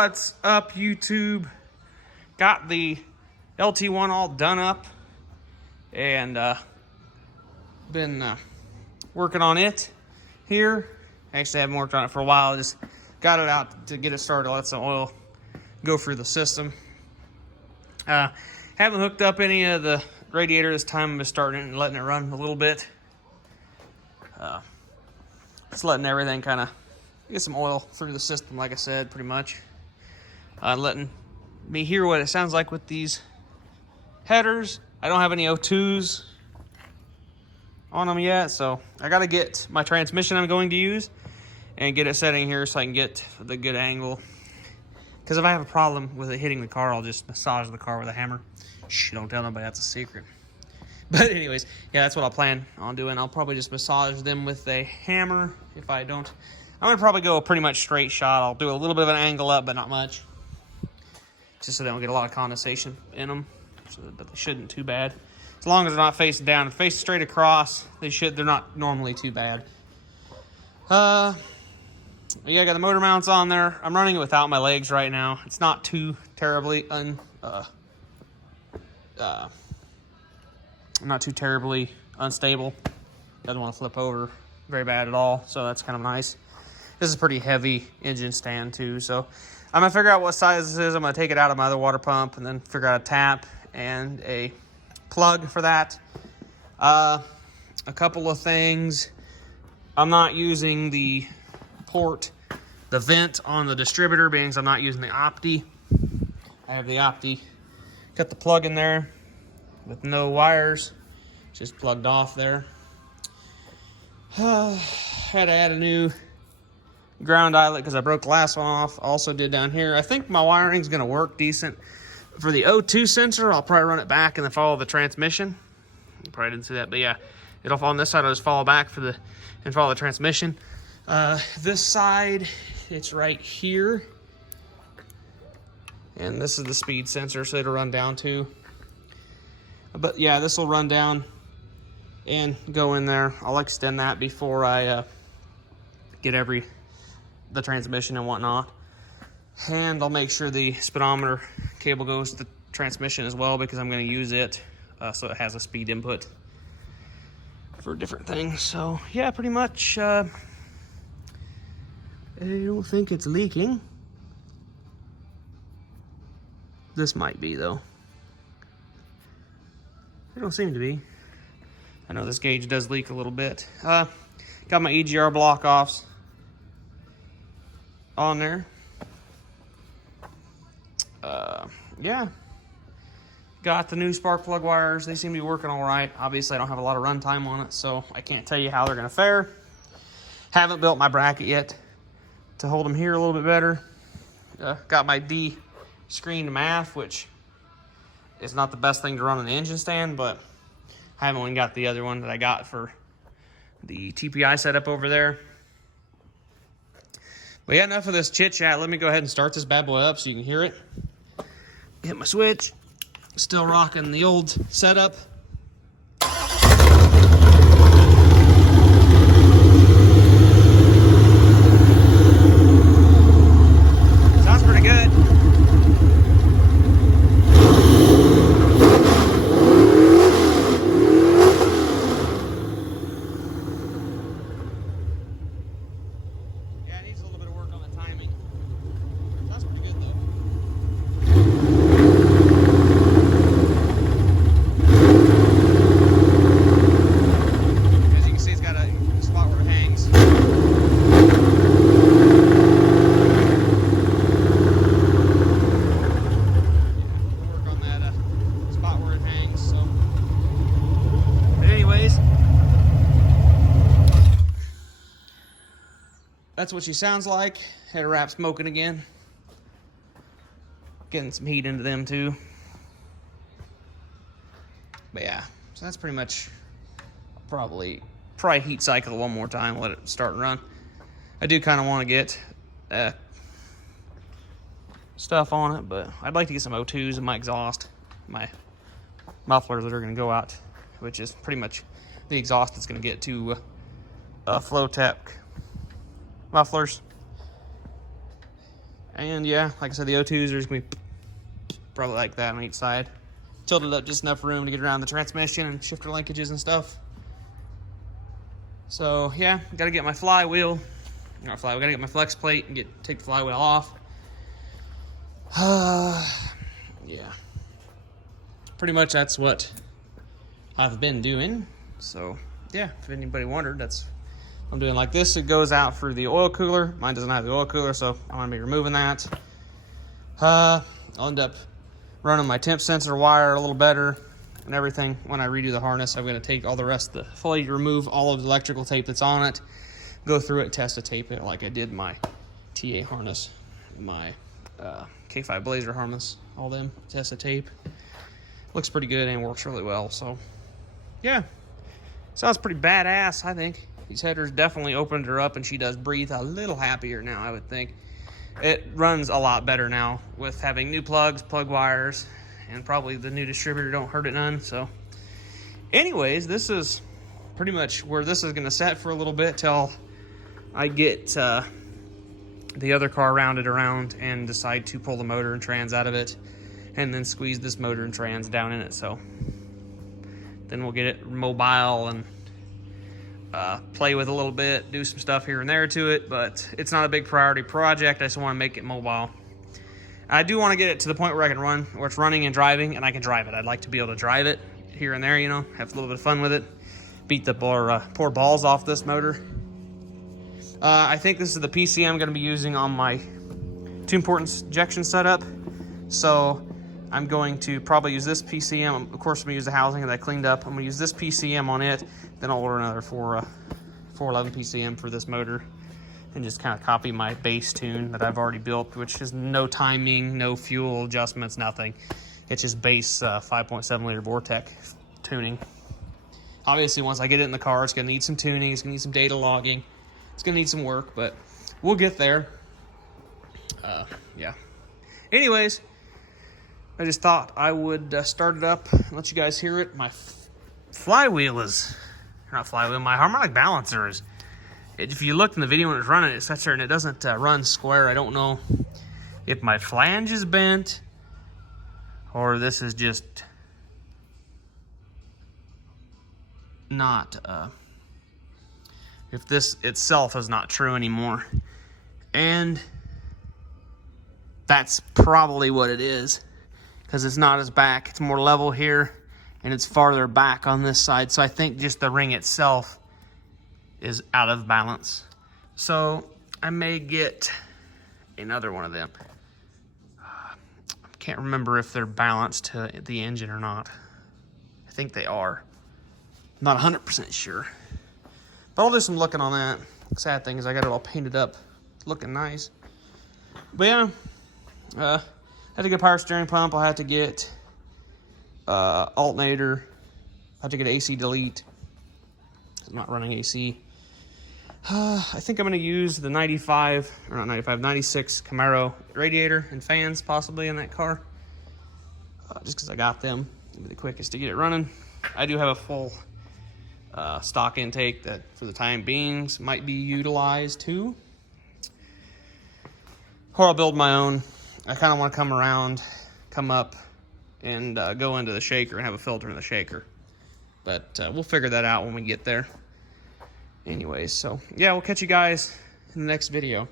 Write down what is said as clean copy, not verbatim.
What's up, YouTube? Got the LT1 all done up and been working on it here. Actually, I haven't worked on it for a while. Just got it out to get it started, let some oil go through the system. Haven't hooked up any of the radiator this time. I'm just starting it and letting it run a little bit. Just letting everything kind of get some oil through the system, like I said, pretty much. Letting me hear what it sounds like with these headers. I don't have any O2s on them yet, so I got to get my transmission I'm going to use and get it setting here so I can get the good angle. Because if I have a problem with it hitting the car, I'll just massage the car with a hammer. Shh, don't tell nobody, that's a secret. But anyways, yeah, that's what I'll plan on doing. I'll probably just massage them with a hammer. If I don't, I'm gonna probably go a pretty much straight shot. I'll do a little bit of an angle up, but not much, just so they don't get a lot of condensation in them. But they shouldn't too bad, as long as they're not facing down. If facing straight across, they're not normally too bad. Yeah, I got the motor mounts on there. I'm running it without my legs right now. It's not too terribly not too terribly unstable. Doesn't want to flip over very bad at all, so that's kind of nice. This is a pretty heavy engine stand too, so I'm gonna figure out what size this is. I'm gonna take it out of my other water pump and then figure out a tap and a plug for that. A couple of things. I'm not using the vent on the distributor, being I'm not using the Opti. I have the Opti. Got the plug in there with no wires, just plugged off there. Had to add a new ground eyelet because I broke the last one off. Also did down here. I think my wiring's gonna work decent. For the O2 sensor, I'll probably run it back and then follow the transmission. You probably didn't see that, but yeah, it'll fall on this side. I'll just follow back and follow the transmission. This side, it's right here. And this is the speed sensor, so it'll run down too. But yeah, this will run down and go in there. I'll extend that before I get the transmission and whatnot. And I'll make sure the speedometer cable goes to the transmission as well, because I'm going to use it so it has a speed input for different things. So yeah, pretty much I don't think it's leaking. This might be though. It don't seem to be. I know this gauge does leak a little bit. Got my EGR block offs on there. Yeah. Got the new spark plug wires. They seem to be working all right. Obviously, I don't have a lot of run time on it, so I can't tell you how they're going to fare. Haven't built my bracket yet to hold them here a little bit better. Got my D-screened MAF, which is not the best thing to run on the engine stand, but I haven't even got the other one that I got for the TPI setup over there. But yeah, enough of this chit chat. Let me go ahead and start this bad boy up so you can hear it. Hit my switch. Still rocking the old setup. Sounds pretty good. Yeah, it needs a little bit of work on the timing. That's pretty good though. That's what she sounds like. Had her wrap smoking again. Getting some heat into them too. But yeah, so that's pretty much probably heat cycle one more time, let it start and run. I do kind of want to get stuff on it, but I'd like to get some O2s in my exhaust, my mufflers that are going to go out, which is pretty much the exhaust that's going to get to Flowtech mufflers. And yeah, like I said, the O2s are just going to be probably like that on each side. Tilted up just enough room to get around the transmission and shifter linkages and stuff. So yeah, got to get my flywheel. Not flywheel, got to get my flex plate and take the flywheel off. Yeah. Pretty much that's what I've been doing. So yeah, if anybody wondered, that's what I'm doing. Like this. It goes out for the oil cooler. Mine doesn't have the oil cooler, so I'm gonna be removing that. I'll end up running my temp sensor wire a little better and everything. When I redo the harness, I'm gonna take all the rest of the, fully remove all of the electrical tape that's on it, go through it, test the tape it like I did my TA harness, my K5 Blazer harness, all them, test the tape. Looks pretty good and works really well. So yeah, sounds pretty badass, I think. These headers definitely opened her up, and she does breathe a little happier now, I would think. It runs a lot better now with having new plugs, plug wires, and probably the new distributor don't hurt it none. So anyways, this is pretty much where this is going to set for a little bit till I get the other car rounded around and decide to pull the motor and trans out of it, and then squeeze this motor and trans down in it. So then we'll get it mobile and play with a little bit, do some stuff here and there to it, but it's not a big priority project. I just want to make it mobile. I do want to get it to the point where I can run, where it's running and driving, and I can drive it. I'd like to be able to drive it here and there, you know, have a little bit of fun with it, beat the poor balls off this motor. I think this is the PCM I'm going to be using on my tune port injection setup, so I'm going to probably use this PCM. Of course, I'm going to use the housing that I cleaned up. I'm going to use this PCM on it, then I'll order another 411 PCM for this motor and just kind of copy my base tune that I've already built, which is no timing, no fuel adjustments, nothing. It's just base 5.7 liter Vortec tuning. Obviously, once I get it in the car, it's going to need some tuning. It's going to need some data logging. It's going to need some work, but we'll get there. Yeah. Anyways, I just thought I would start it up and let you guys hear it. My flywheel is, not flywheel, my harmonic balancer is, if you looked in the video when it's running, it sits there and it doesn't run square. I don't know if my flange is bent or this is just not, if this itself is not true anymore. And that's probably what it is, because it's not as back. It's more level here, and it's farther back on this side. So I think just the ring itself is out of balance. So I may get another one of them. I can't remember if they're balanced to the engine or not. I think they are. I'm not 100% sure. But I'll do some looking on that. The sad thing is I got it all painted up, looking nice. But yeah, I had to get a power steering pump. I'll have to get alternator. I have to get AC delete. I'm not running AC. I think I'm going to use the 96 Camaro radiator and fans possibly in that car. Just because I got them. It'll be the quickest to get it running. I do have a full stock intake that for the time being might be utilized too. Or I'll build my own. I kind of want to come up and go into the shaker and have a filter in the shaker. But we'll figure that out when we get there. Anyways, so yeah, we'll catch you guys in the next video.